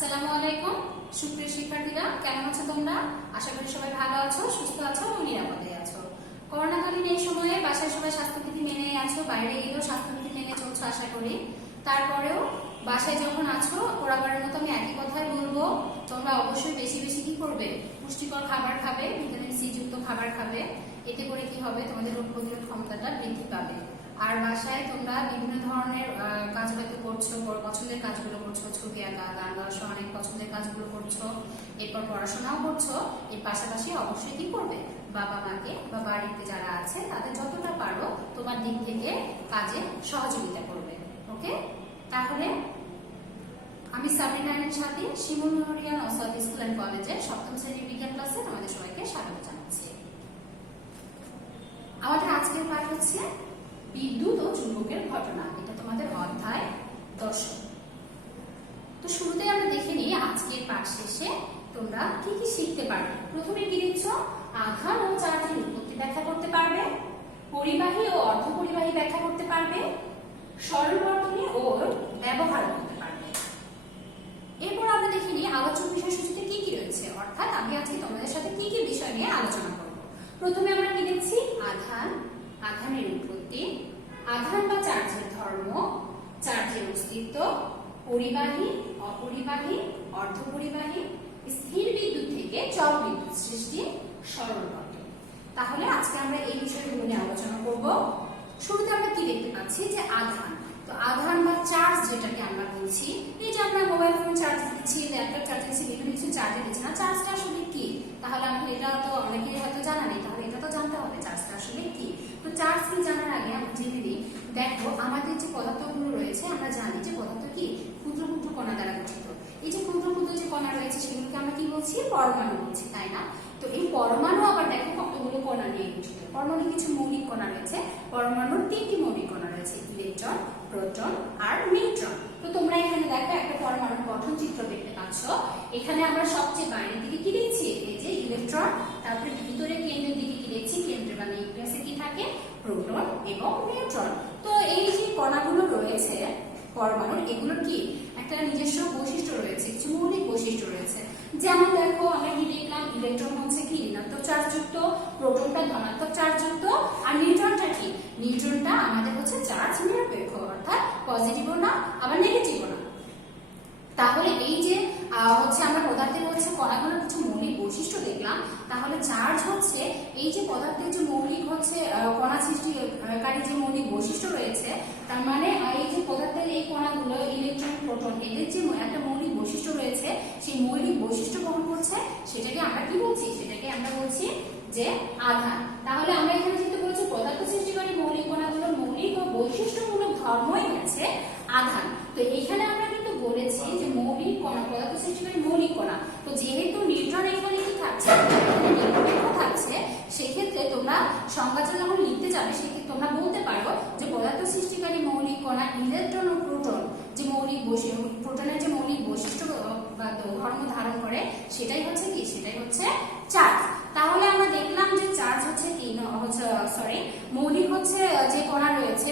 আসসালামু আলাইকুম সুপ্রিয় শিক্ষার্থীরা, কেমন আছো তোমরা? আশা করি সবাই ভালো আছো, সুস্থ আছো এবং নিরাপদে আছো। করোনাকালীন এই সময়ে বাসায় সবাই স্বাস্থ্যবিধি মেনে আছো, বাইরে গেলেও স্বাস্থ্যবিধি মেনে চলছো আশা করি। তারপরেও বাসায় যখন আছো, বরাবরের মতো আমি একই কথাই বলবো, তোমরা অবশ্যই বেশি বেশি কি করবে, পুষ্টিকর খাবার খাবে, ভিটামিন সি যুক্ত খাবার খাবে। এতে করে কি হবে, তোমাদের রোগ প্রতিরোধ ক্ষমতাটা বৃদ্ধি পাবে। আর বাসায় তোমরা বিভিন্ন ধরনের কাজ হয়তো করছো, পছন্দের কাজগুলো করছো, ছবি আঁকা, গান গাওয়া সহ অনেক পছন্দের কাজগুলো করছো, এরপর পড়াশোনাও করছো। এর পাশাপাশি অবশ্যই কি করবে, বাবা মাকে বা বাড়িতে যারা আছে তাদের যতটা পারো তোমার দিক থেকে কাজে সহযোগিতা করবে। ওকে, তাহলে আমি সাবরিনা সাথী, শিমুল মেমোরিয়াল নওসাদ স্কুল অ্যান্ড কলেজের সপ্তম শ্রেণীর বিজ্ঞান ক্লাসে তোমাদের সবাইকে স্বাগত জানাচ্ছি। আমাদের আজকের পাঠ হচ্ছে বিদ্যুৎ ও চুম্বকের ঘটনা। এটা তোমাদের অধ্যায় 10। তো শুরুতে আমরা দেখে নিই আজকের পাঠ শেষে তোমরা কি কি শিখতে পারবে। প্রথমে কি দেখছ, আধান ও চার্জের উৎপত্তি ব্যাখ্যা করতে পারবে, পরিবাহী ও অর্ধপরিবাহী ব্যাখ্যা করতে পারবে, সরল বর্তনী ও ব্যবহার করতে পারবে। এরপর আমরা দেখে নিই আলোচক বিষয়সূচিতে কি কি রয়েছে, অর্থাৎ আমি আজকে তোমাদের সাথে কি কি বিষয় নিয়ে আলোচনা করব। প্রথমে আমরা কি দেখছি, আধান, আধানের উৎপত্তি, আধান বা চার্জের ধর্ম, চার্জের অস্তিত্ব, পরিবাহী, অপরিবাহী, অর্ধপরিবাহী, স্থির বিদ্যুৎ থেকে চল বিদ্যুৎ সৃষ্টি, সরল বর্তনী। তাহলে আজকে আমরা এই বিষয়গুলো নিয়ে আলোচনা করব। শুরুতে আমরা কি দেখতে পাচ্ছি যে আধান। তো আধান বা চার্জ যেটাকে আমরা বলছি, এই যে আমরা মোবাইল ফোন চার্জ দিচ্ছি, ল্যাপটপ চার্জ দিচ্ছি, বিভিন্ন কিছু চার্জে দিচ্ছি না, চার্জটা আসলে কি? তাহলে আমাদের এটা তো অনেকেরই হয়তো জানা নেই, তাহলে এটা তো জানতে হবে চার্জটা আসলে কি। তো চার্জ কি জানার আগে আমরা জেনে নিই, দেখো আমাদের যে পদার্থগুলো রয়েছে, আমরা জানি যে পদার্থ কি ক্ষুদ্র ক্ষুদ্র কণা দ্বারা গঠিত। এই যে ক্ষুদ্র ক্ষুদ্র যে কণা রয়েছে সেগুলোকে আমরা কি বলছি, পরমাণু বলছি, তাই না? তো এই পরমাণু আবার দেখো কতগুলো কণা নিয়ে গঠিত। পরমাণু কিছু মৌলিক কণা রয়েছে, পরমাণুর 3টি মৌলিক কণা রয়েছে, ইলেকট্রন, প্রোটন আর নিউট্রন। তো তোমরা এখানে দেখো একটা পরমাণুর গঠন চিত্র দেখতে পাচ্ছ। এখানে আমরা সবচেয়ে বাইরের দিকে কি দেখছি, এই যে ইলেকট্রন, তারপরে ভিতরে কেন্দ্রের দিকে কি দেখছি, কেন্দ্রে বা নিউক্লিয়াসে কি থাকে, প্রোটন এবং নিউট্রন। তো এই যে কণাগুলো রয়েছে পরমাণুর, এগুলোর কি একটা নিজস্ব বৈশিষ্ট্য রয়েছে, কিছু মৌলিক বৈশিষ্ট্য রয়েছে। যেমন দেখো আমরা কি দেখলাম, ইলেকট্রন হচ্ছে কি ঋণাত্মক চার্জযুক্ত, প্রোটনটা ধনাত্মক চার্জযুক্ত, আর নিউট্রনটা কি, নিউট্রনটা আমাদের হচ্ছে চার্জ নিরপেক্ষ, অর্থাৎ পজিটিভও না আবার নেগেটিভও না। তাহলে এই যে হচ্ছে আমরা পদার্থের হচ্ছে কণাগুলোর কিছু মৌলিক বৈশিষ্ট্য দেখলাম। তাহলে চার্জ হচ্ছে এই যে পদার্থের যে মৌলিক হচ্ছে কণা সৃষ্টিকারী যে মৌলিক বৈশিষ্ট্য রয়েছে, তার মানে এই যে পদার্থের এই কণাগুলো ইলেকট্রন, প্রোটন, এদের যে একটা মৌলিক বৈশিষ্ট্য রয়েছে, সেই মৌলিক বৈশিষ্ট্য বহন করছে, সেটাকে আমরা কি বলছি, সেটাকে আমরা বলছি যে আধান। তাহলে আমরা এখানে যেহেতু বলছি পদার্থ সৃষ্টিকারী মৌলিক কণাগুলোর মৌলিক ও বৈশিষ্ট্যমূলক ধর্মই হচ্ছে আধান। তো এখানে আমরা কিন্তু বলেছি যে মৌলিক কণা, পদার্থ সৃষ্টিকারী মৌলিক কণা। তো যেহেতু নিউট্রন এখানে কি থাকছে, নিরপেক্ষ থাকছে, সেক্ষেত্রে তোমরা সংজ্ঞাটা যখন লিখতে যাবে, সেক্ষেত্রে তোমরা বলতে পারো যে পদার্থ সৃষ্টিকারী মৌলিক কণা ইলেকট্রন ও প্রোটন যে মৌলিক বৈশিষ্ট্য, প্রোটনের যে মৌলিক বৈশিষ্ট্য বা ধর্ম ধারণ করে, সেটাই হচ্ছে কি, সেটাই হচ্ছে চার্জ। তাহলে আমরা দেখলাম যে চার্জ হচ্ছে মৌলিক হচ্ছে যে কণা রয়েছে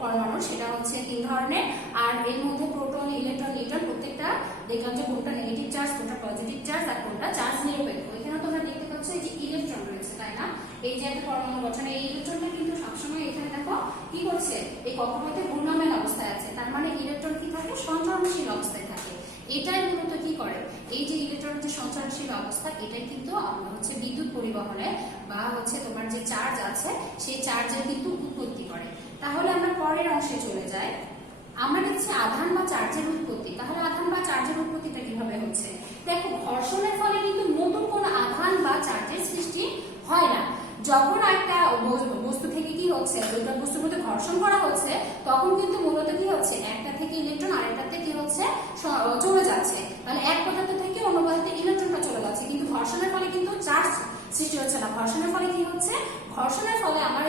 পরমাণু, সেটা হচ্ছে 3 ধরনের। আর এর মধ্যে প্রোটন, ইলেকট্রন, নিউট্রন প্রত্যেকটা দেখলাম যে কোনটা নেগেটিভ চার্জ, কোনটা পজিটিভ চার্জ, আর কোনটা চার্জ নিরপেক্ষ। এখানে তোমরা দেখতে পাচ্ছ এই যে ইলেকট্রন রয়েছে, তাই না? এই যে একটা পরমাণু গঠন, এই ইলেকট্রনটা কিন্তু সবসময় এখানে দেখো কি করছে, এই কক্ষপথে ঘূর্ণায়মান অবস্থায় আছে। তার মানে ইলেকট্রন কি থাকে, সঞ্চরণশীল অবস্থায় থাকে। এটাই মূলত কি করে, এই যে ইলেকট্রনের যে সঞ্চরণশীল অবস্থা, এটাই কিন্তু হচ্ছে বিদ্যুৎ পরিবহনে বা হচ্ছে তোমার যে চার্জ আছে, সেই চার্জের কিন্তু উৎপত্তি করে। তাহলে আমরা পরের অংশে চলে যাই। আমরা দেখছি আধান বা চার্জের উৎপত্তি। তাহলে আধান বা চার্জের উৎপত্তিটা কিভাবে হচ্ছে, দেখো ঘর্ষণের ফলে কিন্তু নতুন কোন আধান বা চার্জের সৃষ্টি হয় না। যখন একটা বস্তু থেকে কি হচ্ছে, দুটো বস্তুর মধ্যে ঘর্ষণ করা হচ্ছে, তখন কিন্তু মূলত কি হচ্ছে, একটা থেকে ইলেকট্রন আরেকটাতে কি হচ্ছে, চলে যাচ্ছে। মানে এক পদার্থ থেকে অন্য পদার্থে ইলেকট্রনটা চলে যাচ্ছে, কিন্তু ঘর্ষণের ফলে কিন্তু চার্জ সৃষ্টি হচ্ছে না। ঘর্ষণের ফলে কি হচ্ছে, ঘর্ষণের ফলে আমার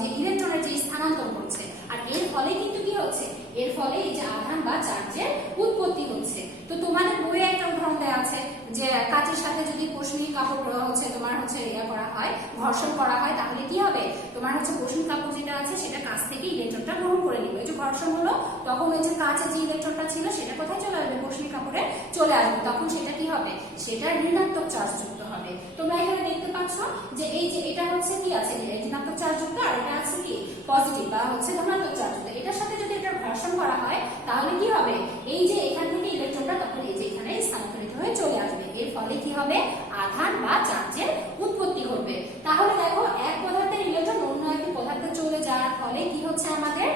যে ইলেকট্রনের যে স্থানান্তর হচ্ছে, আর এর ফলে কিন্তু কি হচ্ছে, এর ফলে এই যে আধান বা চার্জের উৎপত্তি হচ্ছে। তো তোমাদের বইয়ে একটা উদাহরণ দেওয়া আছে যে কাচের সাথে যদি পশমি কাপড় হচ্ছে তোমার হচ্ছে করা হয়, ঘর্ষণ করা হয়, তাহলে কি হবে, তোমার হচ্ছে পশমি কাপড় যেটা আছে সেটা কাচ থেকে ইলেকট্রনটা গ্রহণ করে নিবে। এই যে ঘর্ষণ হলো, তখন ওই যে কাচের যে ইলেকট্রনটা ছিল সেটা কোথায় চলে আসবে, পশমি কাপড়ের চলে আসবে তখন সেটা কি হবে, সেটা ঋণাত্মক চার্জ যুক্ত হবে। তোমরা এখানে দেখতে পাচ্ছ যে এই যে এটা হচ্ছে কি আছে ঋণাত্মক চার্জ যুক্ত, আর এটা আছে কি পজিটিভ বা হচ্ছে ধনাত্মক চার্জ যুক্ত। এটার সাথে যদি এটা ঘর্ষণ করা হয় তাহলে কি হবে, এই যে এখান থেকে ইলেকট্রনটা তখন এই যে এখানে স্থানান্তরিত হয়ে চলে আসবে। এর ফলে কি হবে, আধান বা চার্জের উৎপত্তি ঘটবে। তাহলে দেখো এক পদার্থের ইলেকট্রন অন্য একটি পদার্থে চলে যাওয়ার ফলে কি হচ্ছে, আমাদের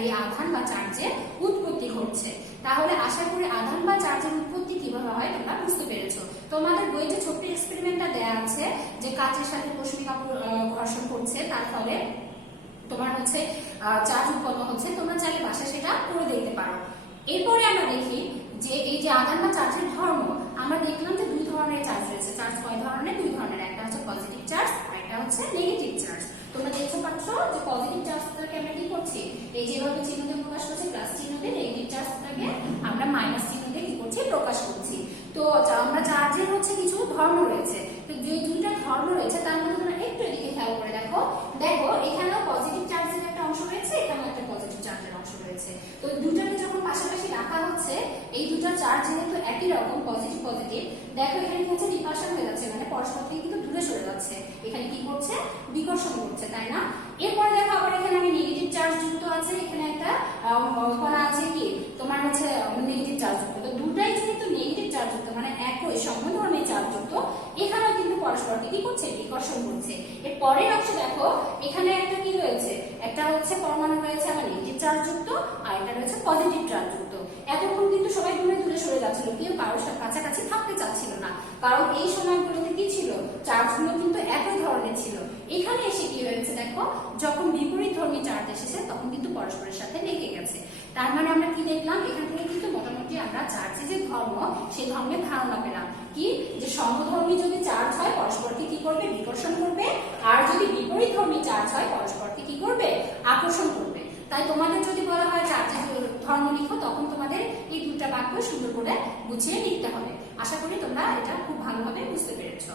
এই আধান বা চার্জের উৎপত্তি ঘটছে। তাহলে আশা করি আধান বা চার্জের উৎপত্তি কিভাবে হয় তোমরা বুঝতে পেরেছো। তোমাদের বইতে ছোট্ট এক্সপেরিমেন্টটা দেয়া আছে যে কাচের সাথে পশমি কাপড় ঘর্ষণ করছে, তার ফলে তোমার হচ্ছে চার্জ উৎপন্ন হচ্ছে। তোমরা চাইলে বাসায় সেটা করে দেখতে পারো। এরপরে আমরা দেখি যে এই যে আধান বা চার্জের ধর্ম, আমরা দেখলাম যে দুই ধরনের চার্জ রয়েছে। চার্জ কয় ধরনের, দুই ধরনের, একটা হচ্ছে পজিটিভ চার্জ আর একটা হচ্ছে নেগেটিভ চার্জ। তোমরা দেখতে পাচ্ছ যে পজিটিভ চার্জটাকে আমরা কি করছি, এই যেভাবে চিহ্ন দিয়ে প্রকাশ করছি প্লাস চিহ্ন দিয়ে, নেগেটিভ চার্জটাকে আমরা মাইনাস চিহ্ন দিয়ে কি করছি, প্রকাশ করছি। তো আমরা চার্জের হচ্ছে কিছু ধর্ম রয়েছে, তো যে দুইটা ধর্ম রয়েছে তার মধ্যে তোমরা একটু এদিকে খেয়াল করে দেখো, এখানেও পজিটিভ চার্জের একটা অংশ রয়েছে, এখানেও একটা পজিটিভ চার্জের অংশ রয়েছে। তো দুটাকে যখন পাশাপাশি রাখা হচ্ছে, এই দুটো চার্জ যেহেতু একই রকম পজিটিভ পজিটিভ, দেখো এখানে কি হচ্ছে, রিপালশন হয়ে যাচ্ছে, মানে পরস্পর থেকে কিন্তু দূরে সরে যাচ্ছে। এখানে কি করছে, বিকর্ষণ করছে, তাই না? এরপরে দেখো আবার এখানে আমি নেগেটিভ চার্জ যুক্ত আছে, এখানে একটা কণা আছে কি তোমার হচ্ছে নেগেটিভ চার্জ যুক্ত। তো দুটাই যেহেতু নেগেটিভ চার্জ যুক্ত, মানে একই সমধর্মী চার্জ যুক্ত, এখানেও কিন্তু পরস্পরকে কি করছে, বিকর্ষণ করছে। এর পরের অংশে দেখো এখানে একটা কি রয়েছে, একটা হচ্ছে পরমাণু রয়েছে আমার নেগেটিভ চার্জ যুক্ত, আর এটা রয়েছে পজিটিভ চার্জ যুক্ত। এতক্ষণ কিন্তু সবাই দূরে দূরে সরে যাচ্ছিল, কেউ কারোর সাথে কাছাকাছি থাকতে চাচ্ছিল না, কারণ এই সময়গুলোতে কি ছিল, চার্জগুলো কিন্তু একই ধরনের ছিল। এখানে এসে কি হয়েছে দেখো, যখন বিপরীত ধর্মী চার্জ এসেছে তখন কিন্তু পরস্পরের সাথে লেগে গেছে। তার মানে আমরা কি দেখলাম, এখান থেকে কিন্তু মোটামুটি আমরা চার্জের যে ধর্ম সেই ধর্মের ধারণা পেলাম কি, যে সমধর্মী যদি চার্জ হয় পরস্পরকে কি করবে, বিকর্ষণ করবে, আর যদি বিপরীত ধর্মী চার্জ হয় পরস্পরকে কি করবে, আকর্ষণ করবে। তাই তোমাদের যদি বলা হয় চার্জের ধর্ম লিখো, তখন তোমাদের এই দুটা বাক্য সুন্দর করে গুছিয়ে লিখতে হবে। আশা করি তোমরা এটা খুব ভালোভাবে বুঝতে পেরেছো।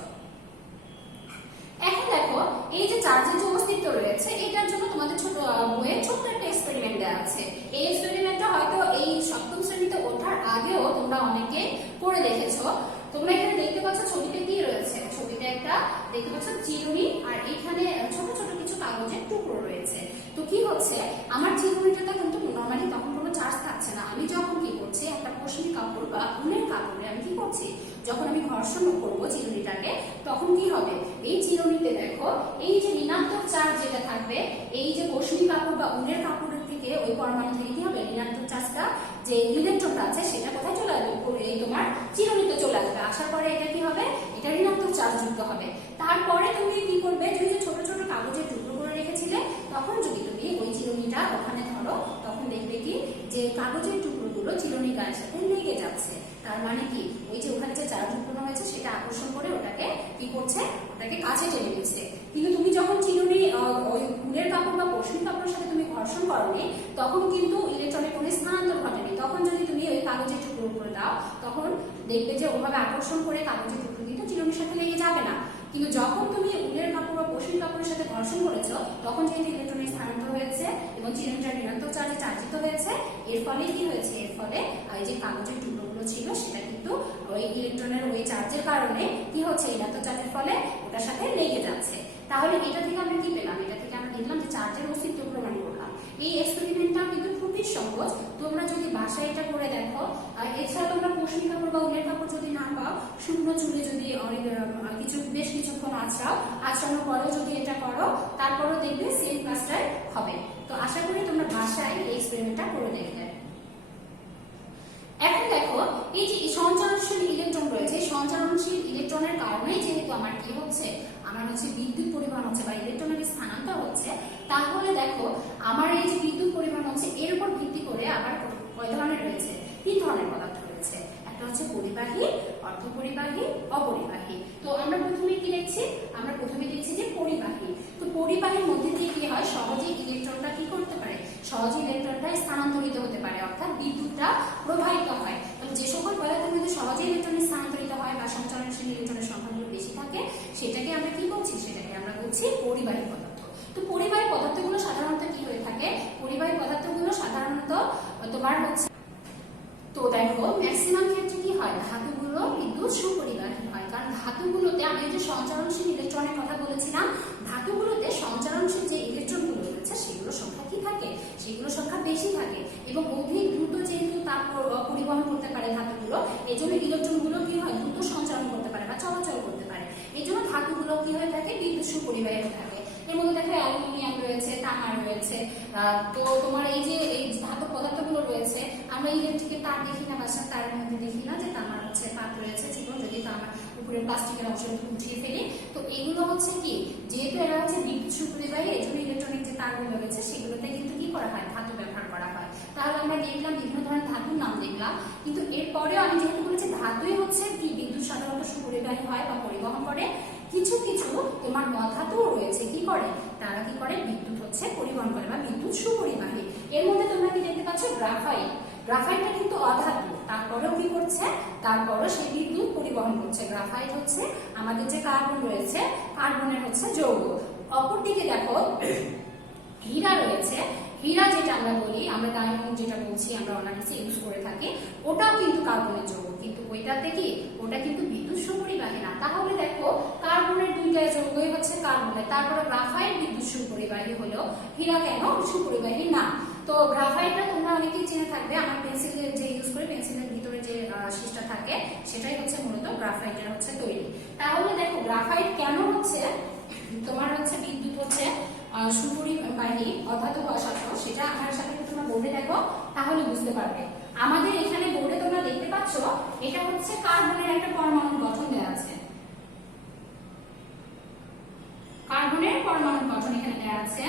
এখন দেখো এই যে চার্জের যে অস্তিত্ব রয়েছে, এটার জন্য তোমাদের ছোট বইয়ে ছোট্ট একটা এক্সপেরিমেন্ট দেওয়া আছে। এই এক্সপেরিমেন্টটা হয়তো এই সপ্তম শ্রেণীতে ওঠার আগেও তোমরা অনেকে করে দেখেছো। তোমরা এখানে দেখতে পাচ্ছ ছবিতে কি রয়েছে, ছবিতে একটা দেখতে পাচ্ছ চিরুনি, আর এখানে ছোট ছোট কিছু কাগজের টুকরো রয়েছে। তো কি হচ্ছে, আমার চিরুনিটাতে কিন্তু নরমালি তখন কোনো চার্জ থাকছে না। আমি যখন কি করছি, একটা পশমি কাপড় বা উলের কাপড়ে আমি কি করছি, যখন আমি ঘর্ষণ করবো চিরুনিটাকে, তখন কি হবে, এই চিরুনিতে দেখো এই যে ঋণাত্মক চার্জ যেটা থাকবে, এই যে পশমি কাপড় বা উলের কাপড়ের থেকে ওই পরমাণু থেকে কি হবে, ঋণাত্মক চার্জটা যে ইলেকট্রনটা আছে সেটা কোথায় চলে আসবে, এই তোমার চিরুনিতে চলে আসবে। আসার পরে এটা কি হবে, এটা ঋণাত্মক চার্জ যুক্ত হবে। তারপরে তুমি কি করবে, তুমি যে ছোট ছোট কাগজের টুকরো করে রেখেছিলে, তখন যদি তুমি ওই চিরুনিটা ওখানে ধরো, তখন দেখবে কি যে কাগজের টুকরোগুলো চিরুনি গায়ের সাথে লেগে যাচ্ছে। তার মানে কি, ওই যে ওখানে যে চার্জ উৎপন্ন হয়েছে সেটা আকর্ষণ করে ওটাকে কি করছে, ওটাকে কাছে টেনে নিচ্ছে। কিন্তু তুমি যখন চিরুনি ওই উলের কাপড় বা পশমি কাপড়ের সাথে তুমি ঘর্ষণ করনি, তখন কিন্তু ইলেকট্রনের কোনো স্থানান্তর ঘটেনি। তখন যদি তুমি ওই কাগজের টুকরো করে দাও, তখন দেখবে যে ওভাবে আকর্ষণ করে কাগজের টুকরো কিন্তু চিরুনির সাথে লেগে যাবে না। কিন্তু যখন তুমি উলের কাপড় বা পশমি কাপড়ের সাথে ঘর্ষণ করেছো, তখন যেহেতু ইলেকট্রনের স্থানান্তর হয়েছে এবং চিরুনিটা ঋণাত্মক চার্জে চার্জিত হয়েছে, এর ফলে কি হয়েছে, এর ফলে ওই যে কাগজের টুকরোগুলো ছিল সেটা কিন্তু ওই ইলেকট্রনের ওই চার্জের কারণে কি হচ্ছে, ঋণাত্মক চার্জের ফলে ওটার সাথে লেগে যাচ্ছে। তাহলে এটা থেকে আমরা কি পেলাম, এটা থেকে আমরা দেখলাম যে চার্জের অস্তিত্ব প্রমাণ করলাম। এই এক্সপেরিমেন্টটা কিন্তু খুবই সহজ, তোমরা যদি বাসায় এটা করে দেখো। আর এছাড়া তোমরা পশমি কাপড় বা উলের কাপড় যদি না পাও, শুকনো চুলে যদি অনেক বেশ কিছুক্ষণ আঁচড়ানোর পরেও যদি এটা করো, তারপরেও দেখবে সেম কাজটাই হবে। তো আশা করি তোমরা বাসায় এই এক্সপেরিমেন্টটা করে দেখবে। এখন দেখো এই যে সঞ্চারণশীল ইলেকট্রন রয়েছে, সঞ্চারণশীল ইলেকট্রনের কারণে যেহেতু আমার কি হচ্ছে, আমার হচ্ছে বিদ্যুৎ পরিবহন হচ্ছে বা ইলেকট্রনের স্থানান্তর হচ্ছে, তাহলে দেখো আমার এই যে বিদ্যুৎ পরিবহন হচ্ছে, এর উপর ভিত্তি করে আবার কয় ধরনের রয়েছে, তিন ধরনের পদার্থ রয়েছে। একটা হচ্ছে পরিবাহী, অর্ধপরিবাহী, অপরিবাহী। তো আমরা প্রথমে কি দেখছি, আমরা প্রথমে দেখছি যে পরিবাহী। তো পরিবাহীর মধ্যে দিয়ে কি হয়, সহজেই ইলেকট্রনটা কি করতে পারে, সহজে ইলেকট্রনটা স্থানান্তরিত হতে পারে, অর্থাৎ বিদ্যুৎটা প্রবাহিত হয়। তাহলে যে সকল পদার্থের মধ্যে সহজে ইলেকট্রন স্থানান্তরিত হয় বা সঞ্চারণশীল ইলেকট্রনের সংখ্যাগুলো বেশি থাকে, সেটাকে আমরা কি বলছি, সেটাকে আমরা বলছি পরিবাহী পদার্থ। তো পরিবাহী পদার্থগুলো সাধারণত কি হয়ে থাকে, পরিবাহী পদার্থগুলো সাধারণত তোমার হচ্ছে, তো দেখো ম্যাক্সিমাম ক্ষেত্রে কি হয়, ধাতুগুলোতে আমি যে সঞ্চারণশীল ইলেকট্রনের কথা বলেছিলাম, ধাতুগুলোতে সঞ্চারণশীল যে ইলেকট্রনগুলো রয়েছে সেগুলোর সংখ্যা কি থাকে, সেগুলোর সংখ্যা বেশি থাকে এবং অধিক দ্রুত যেহেতু তাপ পরিবহন করতে পারে ধাতুগুলো, এই জন্য ইলেকট্রনগুলো কি হয় দ্রুত সঞ্চারণ করতে পারে বা চলাচল করতে পারে। এই জন্য ধাতুগুলো কি হয়ে থাকে, বিদ্যুৎ সুপরিবাহী হয়ে থাকে। এর মধ্যে দেখো অ্যালুমিনিয়াম রয়েছে, তামা রয়েছে। তো তোমার এই যে এই ধাতু পদার্থগুলো রয়েছে, আমরা ইলেকট্রিকের তার দেখি না, বাসার তারের মধ্যে দেখি না যে তামার হচ্ছে পাত রয়েছে চিকন, যদি তামার উপরে প্লাস্টিকের অংশ উঠিয়ে ফেলি। তো এগুলো হচ্ছে কি, যেহেতু এরা হচ্ছে বিদ্যুৎ সুপরিবাহী, এই জন্য ইলেকট্রনিক যে তারগুলো রয়েছে সেগুলোতে কিন্তু কি করা হয়, ধাতু ব্যবহার করা হয়। তাহলে আমরা দেখলাম বিভিন্ন ধরনের ধাতুর নাম দেখলাম, কিন্তু এরপরেও আমি যেহেতু বলেছি ধাতুই হচ্ছে কি বিদ্যুৎ সাধারণত সুপরিবাহী হয় বা পরিবহন করে, কিছু কিছু তোমার অধাতুও রয়েছে কি করে, তারা কি করে বিদ্যুৎ হচ্ছে পরিবহন করে বা বিদ্যুৎ সুপরিবাহী। এর মধ্যে তোমরা কি দেখতে পাচ্ছ, গ্রাফাইট। গ্রাফাইটটা কিন্তু অধাতু, তারপরেও কি করছে, তারপরেও সেই বিদ্যুৎ পরিবহন করছে। গ্রাফাইট হচ্ছে আমাদের যে কার্বন রয়েছে, কার্বনের হচ্ছে যৌগ। অপরদিকে দেখো হীরা রয়েছে। হীরা যেটা আমরা বলি, আমরা ডায়মন্ড যেটা বলছি, আমরা অনায়াসে ইউজ করে থাকি, ওটাও কিন্তু কার্বনের যৌগ, কিন্তু ওইটাতে কি, ওটা কিন্তু বিদ্যুৎ সুপরিবাহী না। তাহলে দেখো কার্বনের দুইটা যৌগই হচ্ছে কার্বনের, তারপরে গ্রাফাইট বিদ্যুৎ সুপরিবাহী হলেও হীরা কেন সুপরিবাহী না। তো গ্রাফাইটটা তোমরা অনেকেই চিনে থাকবে, আমার পেন্সিলের যে ইউজ করে পেন্সিলের ভিতরে যে শীষটা থাকে সেটাই হচ্ছে মূলত গ্রাফাইটের হচ্ছে তৈরি। তাহলে দেখো গ্রাফাইট কেন হচ্ছে তোমার হচ্ছে বিদ্যুৎ হচ্ছে সুপরিবাহী অধাতু হওয়া সত্ত্বেও, সেটা আমার সাথে তোমরা বোর্ডে দেখো তাহলে বুঝতে পারবে। আমাদের এখানে বোর্ডে তোমরা দেখতে পাচ্ছ, এটা হচ্ছে কার্বনের একটা পরমাণুর গঠন দেওয়া আছে। কার্বনের পরমাণুর গঠন এখানে দেওয়া আছে।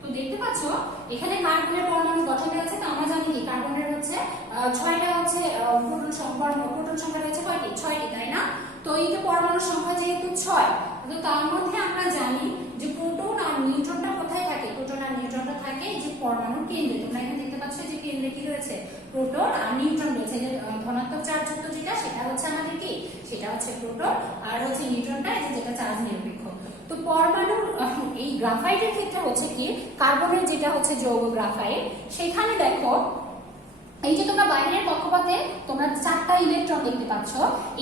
তো দেখতে পাচ্ছ এখানে কার্বনের পরমাণু গঠন দেওয়া আছে। তো আমরা জানি কি কার্বনের হচ্ছে 6টা হচ্ছে প্রোটন সংখ্যা রয়েছে কয়টি, 6টি, তাই না? তো এই যে পরমাণুর সংখ্যা যেহেতু 6, তো তার মধ্যে আমরা জানি যে প্রোটন আর নিউট্রনটা কোথায় থাকে, প্রোটন আর নিউট্রনটা থাকে এই যে পরমাণুর কেন্দ্রে। তোমরা এখানে দেখতে পাচ্ছ যে কেন্দ্রে কি রয়েছে, প্রোটন আর নিউট্রন রয়েছে। যে ধনাত্মক চার্জযুক্ত যেটা, সেটা হচ্ছে আমাদের কি, সেটা হচ্ছে প্রোটন, আর হচ্ছে নিউট্রনটা এই যে যেটা চার্জ নিরপেক্ষ। তো পরমাণুর এই গ্রাফাইটের ক্ষেত্রে হচ্ছে কি, কার্বনের যেটা হচ্ছে যৌগ গ্রাফাইট, সেখানে দেখো এই যে তোমরা বাইরের কক্ষপথে তোমরা 4টা ইলেকট্রন দেখতে পাচ্ছ।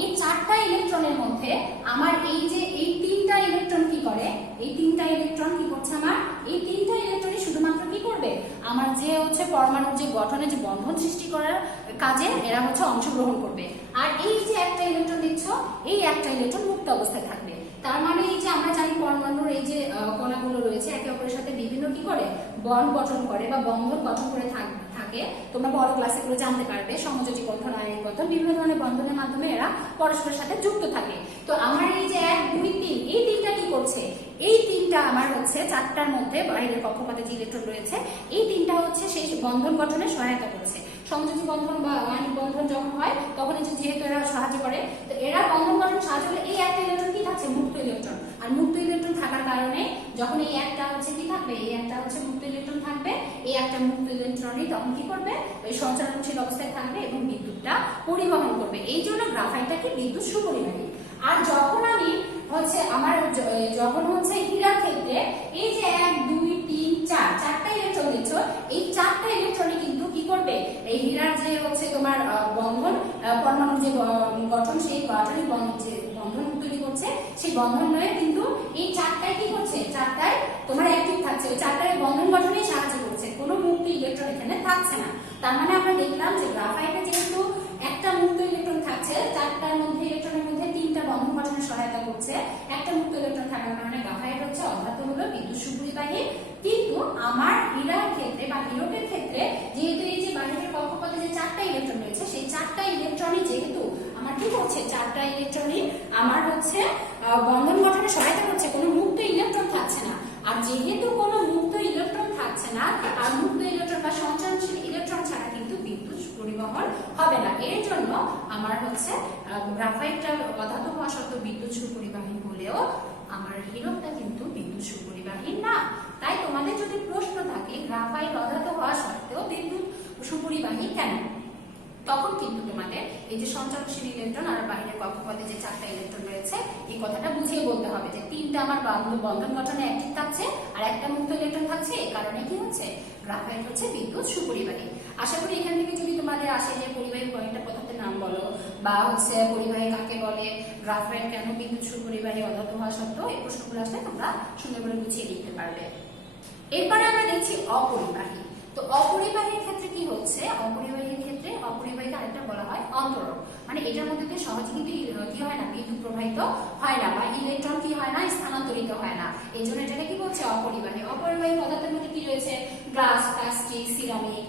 এই 4টা ইলেকট্রনের মধ্যে আমার এই যে এই 3টা ইলেকট্রন কি করে, এই 3টা ইলেকট্রন কি করছে, আমার এই 3টা ইলেকট্রনই শুধুমাত্র কি করবে, আমার যে হচ্ছে পরমাণুর যে গঠনে যে বন্ধন সৃষ্টি করার কাজে এরা হচ্ছে অংশগ্রহণ করবে। আর এই যে একটা ইলেকট্রন দিচ্ছ, এই একটা ইলেকট্রন মুক্ত অবস্থায় থাকবে। তার মানে এই যে আমরা জানি পরমাণুর এই যে কণাগুলো রয়েছে একে অপরের সাথে বিভিন্ন কি করে, বন্ড গঠন করে বা বন্ধন গঠন করে থাকে। তোমরা বড় ক্লাসে গুলো জানতে পারবে, সমযোজী বন্ধন, আয়নিক বন্ধন, বিভিন্ন ধরনের বন্ধনের মাধ্যমে এরা পরস্পরের সাথে যুক্ত থাকে। তো আমার এই যে 1, 2, 3, এই 3টা কি করছে, এই 3টা আমার হচ্ছে 4টার মধ্যে বাইরের কক্ষপথে যে ইলেকট্রন রয়েছে, এই 3টা হচ্ছে সেই বন্ধন গঠনে সহায়তা করছে। সমযোজী বন্ধন বা আয়নিক বন্ধন যখন হয় তখন যেহেতু এরা সাহায্য করে, তো এরা বন্ধন গঠন সাহায্য করে। এই একটা ইলেকট্রন কি থাকছে, মুক্ত ইলেকট্রন। আর মুক্ত ইলেকট্রন থাকার কারণে যখন এই একটা হচ্ছে কি থাকবে, এই একটা হচ্ছে মুক্ত ইলেকট্রন থাকবে, এই একটা মুক্ত ইলেকট্রনই তখন কি করবে, ওই সঞ্চারণশীল অবস্থায় থাকবে এবং বিদ্যুৎটা পরিবহন করবে। এই জন্য গ্রাফাইটটাকে বিদ্যুৎ সুপরিবাহী। আর যখন আমি হচ্ছে আমার যখন হচ্ছে হীরার ক্ষেত্রে এই যে 1, 2, 3, 4, 4টা ইলেকট্রন দিচ্ছ, এই 4টা ইলেকট্রনই কিন্তু কি করবে, এই হীরার যে হচ্ছে তোমার বন্ধন পরমাণুর যে গঠন, সেই গঠনের যে বন্ধন তৈরি করছে, সেই বন্ধন নয় কিন্তু এই 4টাই কি করছে, 4টাই তোমার অ্যাক্টিভ থাকছে, ওই 4টাই বন্ধন গঠনেই সাহায্য করছে, কোনো মুক্ত ইলেকট্রন এখানে থাকছে না। তার মানে আমরা দেখলাম যে গ্রাফাইটে যেহেতু একটা মুক্ত ইলেকট্রন থাকছে, 4টার মধ্যে ইলেকট্রনের মধ্যে 3টা বন্ধন গঠনে সহায়তা করছে, একটা মুক্ত ইলেকট্রন থাকার কারণে গ্রাফাইট হচ্ছে অধাতু হলো বিদ্যুৎ সুপরিবাহী। কিন্তু আমার হীরার ক্ষেত্রে বা হীরকের ক্ষেত্রে যেহেতু এই যে বাইরের কক্ষপথে যে 4টা ইলেকট্রন রয়েছে, সেই 4টা ইলেকট্রনই যেহেতু আমার কি করছে, 4টা ইলেকট্রনই আমার হচ্ছে বন্ধন গঠনে সহায়তা করছে, কোনো মুক্ত ইলেকট্রন থাকছে না। আর যেহেতু কোনো মুক্ত ইলেকট্রন থাকছে না, আর মুক্ত ইলেকট্রন বা সঞ্চারণশীল ইলেকট্রন ছাড়া কিন্তু বিদ্যুৎ পরিবহন হবে না। এর জন্য আমার হচ্ছে গ্রাফাইটটা অধাতু হওয়া সত্ত্বেও বিদ্যুৎ সুপরিবাহী হলেও আমার হীরকটা কিন্তু বিদ্যুৎ সুপরিবাহী না। তাই তোমাদের যদি প্রশ্ন থাকে গ্রাফাইট অধাতু হওয়া সত্ত্বেও বিদ্যুৎ সুপরিবাহী কেন, তো তখন কিন্তু তোমাদের এই যে সঞ্চালনশীল ইলেকট্রন আর বাইরের কক্ষপথে যে 4টা ইলেকট্রন রয়েছে এই কথাটা বুঝিয়ে বলতে হবে যে 3টা আমার বন্ধন গঠনে অ্যাক্টিভ থাকছে আর একটা মুক্ত ইলেকট্রন থাকছে। এই কারণে কি হচ্ছে গ্রাফাইট হচ্ছে বিদ্যুৎ সুপরিবাহী। আশা করি এখান থেকে যদি তোমাদের আসে যে পরিবাহী কয়েকটা পদার্থের নাম বলো বা হচ্ছে পরিবাহী কাকে বলে, গ্রাফাইট কেন বিদ্যুৎ সুপরিবাহী অধাতু হওয়া সত্ত্বেও এই প্রশ্নগুলো আসলে তোমরা সুন্দর করে গুছিয়ে লিখতে পারবে। এরপরে আমরা দেখছি অপরিবাহী। তো অপরিবাহীর ক্ষেত্রে কি হচ্ছে, অপরিবাহীর ক্ষেত্রে অপরিবাহীকে আরেকটা বলা হয় অন্তরক, মানে এটার মধ্যে দিয়ে সহজে কিন্তু কি হয় না, বিদ্যুৎ প্রবাহিত হয় না বা ইলেকট্রন কি হয় না, স্থানান্তরিত হয় না। এই জন্য এটাকে কি বলছে অপরিবাহী। অপরিবাহী পদার্থের মধ্যে কি রয়েছে, গ্লাস, প্লাস্টিক, সিরামিক,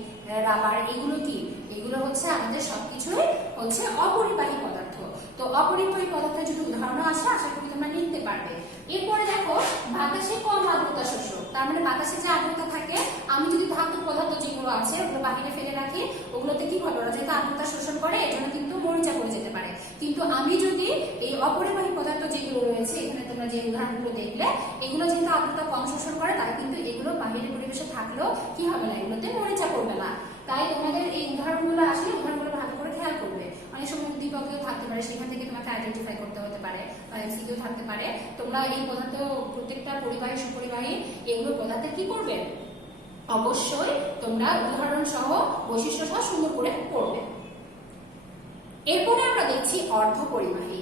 রাবার, এগুলো কি, এগুলো হচ্ছে আমাদের সবকিছুই হচ্ছে অপরিবাহী পদার্থ। তো অপরিবাহী পদার্থের যদি উদাহরণ আসে আশা করি তোমরা লিখতে পারবে। এরপরে দেখো বাতাসে কম আর্দ্রতা শোষক, তার মানে বাতাসে যে আর্দ্রতা থাকে, আমি যদি ধাতু পদার্থ যেগুলো আছে ওগুলো বাহিরে ফেলে রাখি, ওগুলোতে কি হবে, ওরা যেহেতু আর্দ্রতা শোষণ করে এজন্য কিন্তু মরিচা পড়ে যেতে পারে। কিন্তু আমি যদি এই অপরিবাহী পদার্থ যেগুলো রয়েছে, এখানে তোমরা যে উদাহরণগুলো দেখলে, এগুলো যেহেতু আর্দ্রতা কম শোষণ করে তাই কিন্তু এগুলো বাহিরের পরিবেশে থাকলেও কি হবে না, এগুলোতে মরিচা পড়বে না। তাই তোমাদের এই উদাহরণগুলো আসলে উদাহরণগুলো ভালো করে খেয়াল করবে। অনেক সময় উদ্দীপকেও থাকতে পারে, সেখান থেকে তোমাকে আইডেন্টিফাই করতে হতে পারে, বা এমসিকিউ থাকতে পারে। তোমরা এই পদার্থ প্রত্যেকটা পরিবাহী সুপরিবাহী এগুলো পদার্থে কি করবে, অবশ্যই তোমরা উদাহরণ সহ বৈশিষ্ট্য সহ সুন্দর করে পড়বে। এরপরে আমরা দেখছি অর্ধপরিবাহী।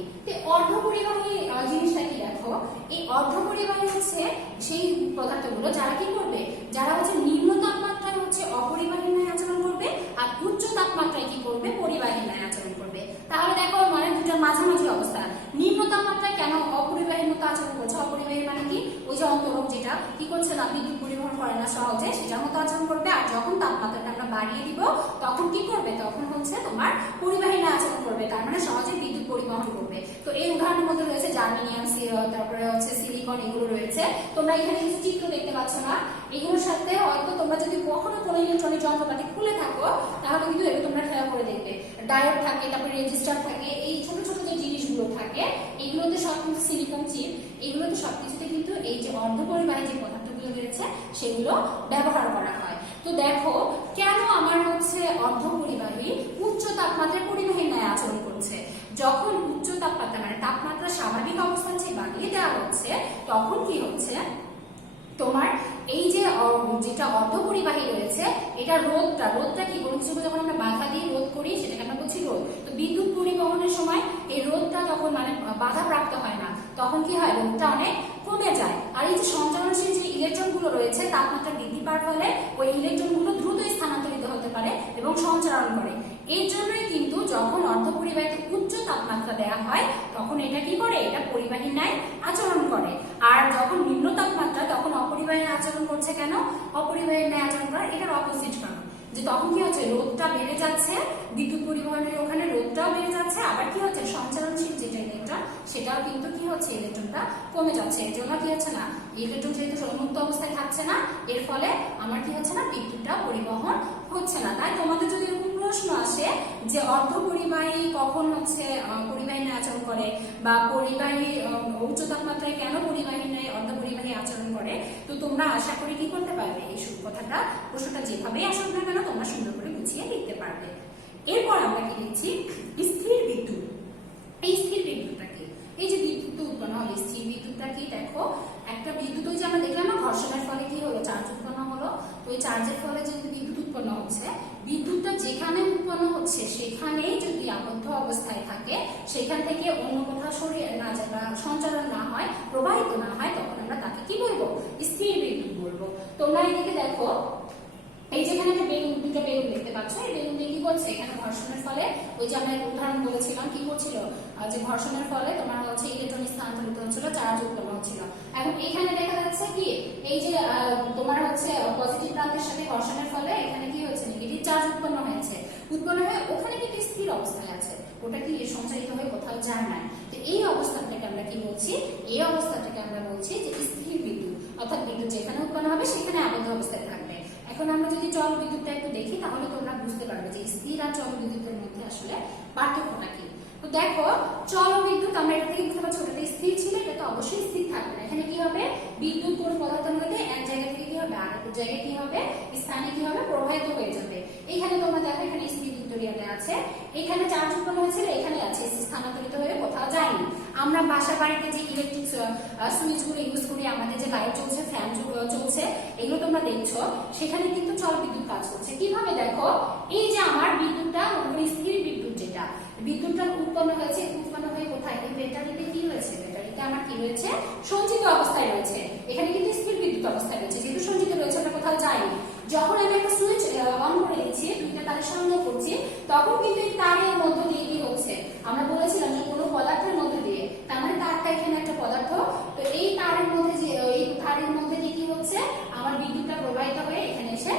অর্ধপরিবাহী জিনিসটা কি দেখো, এই অর্ধপরিবাহী হচ্ছে সেই পদার্থগুলো যারা কি করবে, যারা হচ্ছে নিম্ন তাপমাত্রায় হচ্ছে অপরিবাহী ন্যায় আচরণ করবে আর উচ্চ তাপমাত্রায় কি করবে, পরিবাহী ন্যায় আচরণ করবে। তাহলে দেখো মানে দুটার মাঝামাঝি অবস্থা। নিম্ন তাপমাত্রায় কেন অপরিবাহীর মতো আচরণ করছে, অপরিবাহী মানে কি, ওই যে অন্তরক যেটা কি করছে না, বিদ্যুৎ পরিবহন করে না সহজে, সেটার মতো আচরণ করবে। আর যখন তাপমাত্রাটা আমরা বাড়িয়ে দিব তখন কি করবে, তখন হচ্ছে তোমার পরিবাহী ন্যায় আচরণ করবে, তার মানে সহজে বিদ্যুৎ পরিবহন করবে। তো এই উদাহরণের মধ্যে রয়েছে জার্মেনিয়াম, তারপরে হচ্ছে সিলিকন, এগুলো রয়েছে। তোমরা এখানে কিছু চিত্র দেখতে পাচ্ছ না, এগুলোর সাথে হয়তো তোমরা যদি কখনো কোনো ইলেকট্রনিক যন্ত্রপাতি খুলে থাকো তাহলে কিন্তু এগুলো তোমরা খেয়াল করে দেখবে, ডায়োড থাকে, তারপরে রেজিস্টার থাকে, এই ছোট ছোট যে জিনিসগুলো থাকে এগুলোতে সব কিন্তু সিলিকন চিপ, এগুলোতে সবকিছুতে কিন্তু এই যে অর্ধপরিবাহী যে পদার্থগুলো রয়েছে সেগুলো ব্যবহার করা হয়। তো দেখো কেন আমার হচ্ছে অর্ধপরিবাহী উচ্চ তাপমাত্রায় পরিবাহী ন্যায় আচরণ করছে। যখন উচ্চ তাপমাত্রা মানে তাপমাত্রা স্বাভাবিক অবস্থার চেয়ে বাড়িয়ে দেওয়া হচ্ছে তখন কি হচ্ছে, তোমার এই যে যেটা অর্ধপরিবাহী রয়েছে এটা রোধটা কি, কোনো কিছু যখন আমরা বাধা দিয়ে রোধ করি সেটাকে আমরা বলছি রোধ। তো বিদ্যুৎ পরিবহনের সময় এই রোধটা যখন মানে বাধা প্রাপ্ত হয় না তখন কি হয়, রোধটা অনেক কমে যায়। আর এই যে সঞ্চালনশীল যে ইলেকট্রন গুলো রয়েছে তাপমাত্রা বৃদ্ধি পাওয়ার ফলে ওই ইলেকট্রন গুলো দ্রুত স্থানান্তরিত হতে পারে এবং সঞ্চালন করে। এই জন্যই কিন্তু যখন অর্ধপরিবাহীতে উচ্চ তাপমাত্রা দেওয়া হয় তখন এটা কি করে, এটা পরিবাহী ন্যায় আচরণ করে। আর যখন নিম্ন তাপমাত্রা তখন অপরিবাহী আচরণ করছে। কেন অপরিবাহী ন্যায় আচরণ করে, এটার অপোজিট কারণ যে তখন কি হচ্ছে, রোধটা বেড়ে যাচ্ছে, বিদ্যুৎ পরিবহনের ওখানে রোধটাও বেড়ে যাচ্ছে, আবার কি হচ্ছে সঞ্চালনশীল যেটা ইলেকট্রন সেটাও কিন্তু কি হচ্ছে, ইলেকট্রনটা কমে যাচ্ছে। এর জন্য কি হচ্ছে না, ইলেকট্রন যেহেতু মুক্ত অবস্থায় থাকছে না এর ফলে আমার কি হচ্ছে না, বিদ্যুৎটা পরিবহন হচ্ছে না। তাই তোমাদের যদি এরকম প্রশ্ন আসে যে অর্ধপরিবাহী কখন হচ্ছে পরিবাহী ন্যায় আচরণ করে বা পরিবাহী উচ্চ তাপমাত্রায় কেন পরিবাহী ন্যায় অর্ধপরিবাহী আচরণ করে, তো তোমরা আশা করি কি করতে পারবে, এই কথাটা প্রশ্নটা যেভাবেই আসুক না কেন তোমরা সুন্দর করে গুছিয়ে লিখতে পারবে। এরপর আমরা কি লিখছি, স্থির বিদ্যুৎ। এই স্থির বিদ্যুৎটা কি, এই যে বিদ্যুৎ উৎপন্ন হলো, স্থির বিদ্যুৎটা কি, দেখো একটা বিদ্যুৎ ওই যে আমরা দেখলাম না ঘর্ষণের ফলে কি হলো, চার্জ উৎপন্ন হলো। তো ওই চার্জের ফলে যে বিদ্যুৎ উৎপন্ন হচ্ছে, বিদ্যুৎটা যেখানে উৎপন্ন হচ্ছে সেখানেই যদি আবদ্ধ অবস্থায় থাকে, সেখান থেকে অন্য কোথাও সরিয়ে না যায় বা সঞ্চালন না হয়, প্রবাহিত না হয়, তখন আমরা তাকে কি বলবো, স্থির বিদ্যুৎ বলবো। তোমরা এদিকে দেখো এই যেখানে একটা বেলুন, দুটো বেলুন দেখতে পাচ্ছ, এই বেলুন দিয়ে কি করছে, এখানে ঘর্ষণের ফলে ওই যে আমরা উদাহরণ বলেছিলাম কি করছিল, যে ঘর্ষণের ফলে তোমার হচ্ছে ইলেকট্রন স্থানান্তরিত হচ্ছিল, চার্জ উৎপন্ন হচ্ছিল। এখন এখানে দেখা যাচ্ছে কি, এই যে তোমার হচ্ছে পজিটিভ প্রান্তের সাথে ঘর্ষণের ফলে এখানে কি হচ্ছে, নেগেটিভ চার্জ উৎপন্ন হয়েছে, উৎপন্ন হয়ে ওখানে কিন্তু স্থির অবস্থায় আছে, ওটা কি সঞ্চারিত হয়ে কোথাও যায় না। তো এই অবস্থাটাকে আমরা কি বলছি, এই অবস্থাটাকে আমরা বলছি যে স্থির বিদ্যুৎ, অর্থাৎ বিদ্যুৎ যেখানে উৎপন্ন হবে সেখানে আবদ্ধ অবস্থায় থাকবে। এখন আমরা যদি চল বিদ্যুৎটা একটু দেখি তাহলে তোমরা বুঝতে পারবে যে স্থির আর চল বিদ্যুতের মধ্যে আসলে পার্থক্যটা কি। তো দেখো চল বিদ্যুৎ আমরা এটা থেকে বুঝতে পারছি, ওটাতে স্থির ছিল, এটা তো অবশ্যই স্থির থাকবে না। এখানে কি হবে, বিদ্যুৎ কোন পদার্থের মধ্যে এক জায়গা থেকে কি হবে, আর এক জায়গায় কি হবে, স্থানে কি হবে, প্রবাহিত হয়ে যাবে। এইখানে তোমরা দেখো এখানে স্থির বিদ্যুৎ ভিক্টোরিয়াতে আছে, এখানে চার্জ উৎপন্ন হয়েছিল, এখানে আছে, স্থানান্তরিত হয়ে কোথাও যায়নি। আমরা বাসা বাড়িতে যে ইলেকট্রিক সুইচগুলো ইউজ করি, আমাদের যে লাইট চলছে, ফ্যান চলছে, এগুলো তোমরা দেখছো, সেখানে কিন্তু চল বিদ্যুৎ কাজ করছে। কিভাবে দেখো, এই যে আমার বিদ্যুৎটা স্থির বিদ্যুৎ, যেটা বিদ্যুৎটা উৎপন্ন হয়েছে, উৎপন্ন হয়ে কোথায়, এই ব্যাটারিতে কি হয়েছে, ব্যাটারিতে আমার কি রয়েছে, সঞ্চিত অবস্থায় রয়েছে। এখানে কিন্তু স্থির বিদ্যুৎ অবস্থায় রয়েছে, যেহেতু সঞ্চিত রয়েছে, ওটা কোথাও যায়নি। যখন আমি একটা সুইচ অন করে দিচ্ছি, দুইটা তারের সংযোগ করছি, তখন কিন্তু এই তারের মধ্য দিয়ে কি হচ্ছে, আমরা বলেছিলাম যে কোনো পদার্থের মধ্যে দিয়ে, তার মানে তারটা এখানে একটা পদার্থ, তো এই তারের মধ্যে যে এই তারের মধ্যে দিয়ে কি হচ্ছে, আমার বিদ্যুৎটা প্রবাহিত হয়ে এখানে এসে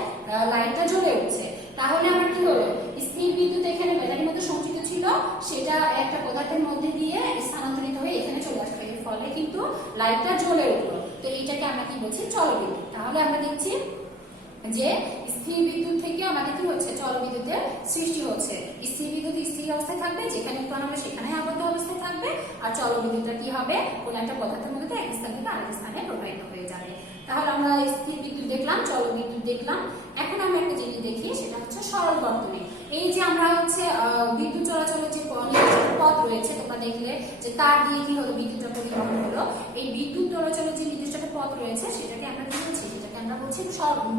লাইটটা জ্বলে উঠছে। তাহলে আমার কি হলো, স্থির বিদ্যুৎ এখানে ব্যাটারির মধ্যে সঞ্চিত ছিল, সেটা একটা পদার্থের মধ্যে দিয়ে স্থানান্তরিত হয়ে এখানে চলে আসবে, এর ফলে কিন্তু লাইটটা জ্বলে উঠলো। তো এইটাকে আমরা কি বলছি, চলবিদ্যুৎ। তাহলে আমরা দেখছি যে স্থির বিদ্যুৎ থেকে আমাদের কি হচ্ছে, চলবিদ্যুতের সৃষ্টি হচ্ছে। স্থির বিদ্যুৎ স্থির অবস্থায় থাকবে, যেখানে উৎপন্ন হবে সেখানে আবদ্ধ অবস্থায় থাকবে, আর চলবিদ্যুৎটা কি হবে, কোন একটা পদার্থের মধ্যে এক স্থান থেকে আরেক স্থানে প্রবাহিত হয়ে যাবে। তাহলে আমরা স্থির বিদ্যুৎ দেখলাম, চলবিদ্যুৎ দেখলাম। এখন আমরা একটা জিনিস দেখি, সেটা হচ্ছে সরল বর্তনী। এই যে আমরা হচ্ছে বিদ্যুৎ চলাচলের যে পথ রয়েছে, তোমরা দেখলে যে তার দিয়ে কি হলো, বিদ্যুৎটা পরিবহন হলো। এই বিদ্যুৎ চলাচলের যে নির্দিষ্ট একটা পথ রয়েছে, সেটাকে আমরা কি বলছি, সেটাকে আমরা বলছি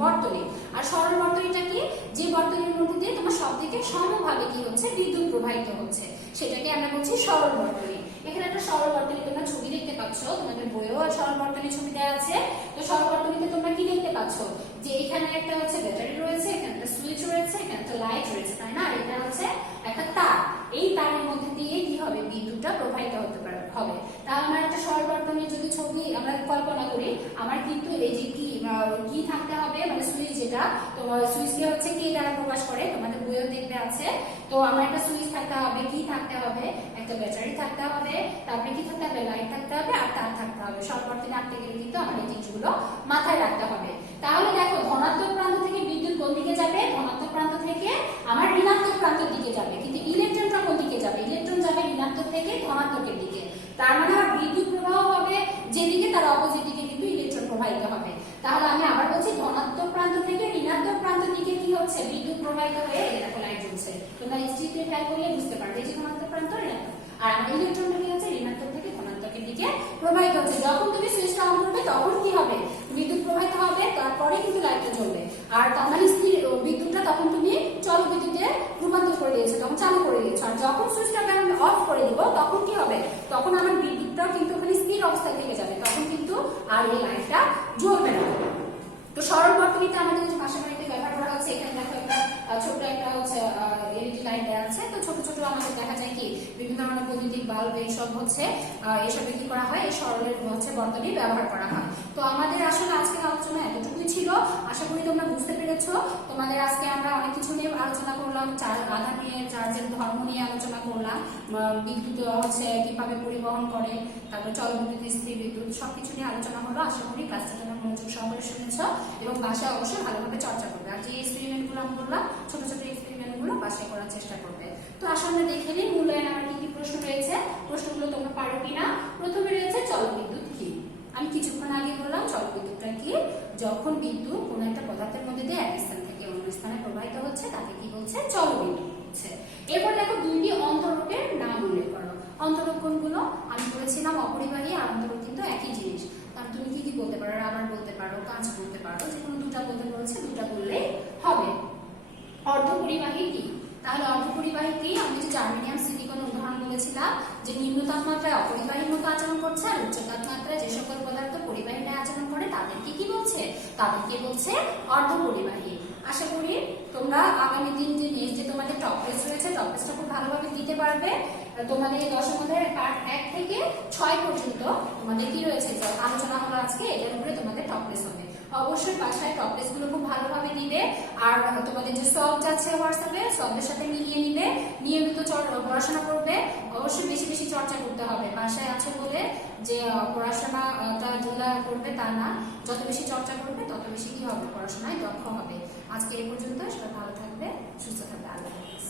বর্তনী। আর সরল বর্তনীটা কি, যে বর্তনীর মধ্যে দিয়ে তোমার সব দিকে সমভাবে কি হচ্ছে, বিদ্যুৎ প্রবাহিত হচ্ছে, সেটাকে আমরা বলছি সরল বর্তনী। এখানে একটা সরল বর্তনী তোমরা ছবি দেখতে পাচ্ছ, তোমাদের বইয়েও সরল বর্তনীর ছবি দেওয়া আছে। তো সরল বর্তনীতে তোমরা কি দেখতে পাচ্ছ, যে এখানে একটা হচ্ছে ব্যাটারি রয়েছে, এখানে একটা সুইচ রয়েছে, এখানে একটা লাইট রয়েছে, তাই না? আর এটা হচ্ছে একটা তার। এই তারের মধ্যে দিয়ে কি হবে, বিদ্যুৎটা প্রবাহিত হতে হবে। তাহলে আমার একটা সরল বর্তনীর যদি ছবি আমরা কল্পনা করি, আমার কিন্তু এই যে কি থাকতে হবে, মানে সুইচ, যেটা তোমার সুইচকে হচ্ছে কি দ্বারা প্রকাশ করে, তোমাদের বইও দেখবে আছে। তো আমার একটা সুইচ থাকতে হবে, কি থাকতে হবে, একটা ব্যাটারি থাকতে হবে, তারপরে কি থাকতে হবে, লাইট থাকতে হবে, আর তার থাকতে হবে। সরল বর্তনী আঁকতে গেলে কিন্তু আমার এই জিনিসগুলো মাথায় রাখতে হবে। তাহলে দেখো, ধনাত্মক প্রান্ত থেকে বিদ্যুৎ কোন দিকে যাবে, ধনাত্মক প্রান্ত থেকে আমার ঋণাত্মক প্রান্তের দিকে যাবে। কিন্তু ইলেকট্রনটা কোন দিকে যাবে, ইলেকট্রন যাবে ঋণাত্মক থেকে ধনাত্মকের দিকে। তার মানে আমার বিদ্যুৎ প্রবাহ হবে যেদিকে, তার অপোজিট দিকে কিন্তু ইলেকট্রন প্রবাহিত হবে। তাহলে আমি আবার বলছি, ধনাত্মক প্রান্ত থেকে ঋণাত্মক প্রান্তের দিকে কি হচ্ছে, বিদ্যুৎ প্রবাহিত হয়ে দেখো লাইট জ্বলছে। তোমরা এই চিত্রে খেয়াল করলে বুঝতে পারবে যে ধনাত্মক প্রান্ত, ঋণাত্মক, আর আমার ইলেকট্রনটা কি হচ্ছে, ঋণাত্মক থেকে ধনাত্মকের দিকে প্রবাহিত হচ্ছে। যখন তুমি সুইচটা অন করবে, তখন কি হবে, বিদ্যুৎ প্রবাহিত হবে, তারপরে কিন্তু লাইটটা জ্বলবে। আর তার মানে স্থির বিদ্যুৎটা তখন তুমি চল বিদ্যুতে রূপান্তর করে দিয়েছো, তখন চালু করে দিয়েছো। আর যখন সুইচটাকে আমি অফ করে দিব, তখন কি হবে, তখন আমার বিদ্যুৎটাও কিন্তু ওখানে স্থির অবস্থায় থেকে যাবে, তখন কিন্তু আর এই লাইটটা জ্বলবে না। তো সরল বর্তনীতে আমাদের যে বাসা বাড়িতে ব্যবহার করা হচ্ছে, এখানে দেখো একটা ছোট একটা হচ্ছে এলইডি লাইট দেওয়া আছে। তো ছোট ছোট আমাদের দেখা যায় কি বিভিন্ন ধরনের বৈদ্যুতিক বাল্ব, এইসব হচ্ছে এসবে কি করা হয়, এই সরলের হচ্ছে বর্তনী ব্যবহার করা হয়। তো আমাদের আসলে আজকের আলোচনা এতটুকুই ছিল, আশা করি তোমরা বুঝতে পেরেছো। তোমাদের আজকে আমরা অনেক কিছু নিয়ে আলোচনা করলাম, আধান নিয়ে, চার্জের ধর্ম নিয়ে আলোচনা করলাম, বিদ্যুৎ হচ্ছে কিভাবে পরিবহন করে, তারপরে চল বিদ্যুৎ, স্থির বিদ্যুৎ, সবকিছু নিয়ে আলোচনা হলো। আশা করি ক্লাসটা তোমরা মনোযোগ সহকারে শুনেছো এবং বাসায় অবশ্যই ভালোভাবে চর্চা করবে। আর যে এক্সপেরিমেন্ট গুলো আমি বললাম, ছোট ছোট এক্সপেরিমেন্ট গুলো বাসায় করার চেষ্টা করবে। তো আসলে আমরা দেখে নিই মূল্যায়ন আমার কি কি প্রশ্ন রয়েছে, প্রশ্নগুলো তোমরা পারো কিনা। প্রথমে রয়েছে চলবিদ্যুৎ কি। আমি কিছুক্ষণ আগে বললাম চলবিদ্যুৎটা কি, যখন বিদ্যুৎ কোন একটা পদার্থের মধ্যে দিয়ে এক স্থান থেকে অন্য স্থানে প্রবাহিত হচ্ছে, তাকে কি বলছে, চলবিদ্যুৎ বলছে। এরপর দেখো দুইটি অন্তরকের নাম উল্লেখ করো। অন্তরক কোনগুলো, আমি বলেছিলাম অপরিবাহী আর অন্তরক কিন্তু একই জিনিস। তার তুমি কি কি বলতে পারো, রাবার বলতে পারো, কাঁচ বলতে পারো, যে কোনো দুটা বলতে বলছে, দুটা বললেই হবে। অর্ধপরিবাহী কি, তাহলে অর্ধপরিবাহী কি, আমি যে জার্মেনিয়াম সিলিকন উদাহরণ বলেছিলাম, যে নিম্ন তাপমাত্রায় অপরিবাহীর মতো আচরণ করছে, আর উচ্চ তাপমাত্রায় যে সকল পদার্থ পরিবাহী আচরণ করে তাদেরকে কি বলছে, তাদেরকে বলছে অর্ধপরিবাহী। আশা করি তোমরা আগামী দিন যে নেক্সট যে তোমাদের টপ টেস্ট রয়েছে, টপ টেস্টটা খুব ভালোভাবে দিতে পারবে। তোমাদের এই দশম অধ্যায়ের পার্ট 1 থেকে 6 পর্যন্ত তোমাদের কি রয়েছে, আলোচনা হলো আজকে, এটার উপরে তোমাদের টপ টেস্ট হবে। অবশ্যই বাসায় টপ টেস্ট গুলো খুব ভালোভাবে দিবে। আর তোমাদের যে সলভ আছে হোয়াটসঅ্যাপে, সলভের সাথে মিলিয়ে নিবে, নিয়মিত পড়াশোনা করবে। অবশ্যই বেশি বেশি চর্চা করতে হবে, বাসায় আছে বলে যে পড়াশোনাটা ধুলা করবে তা না, যত বেশি চর্চা করবে তত বেশি কি হবে, পড়াশোনায় দক্ষ হবে। আজকে এই পর্যন্ত, সবাই ভালো থাকবে, সুস্থ থাকবে, আল্লাহ হাফেজ।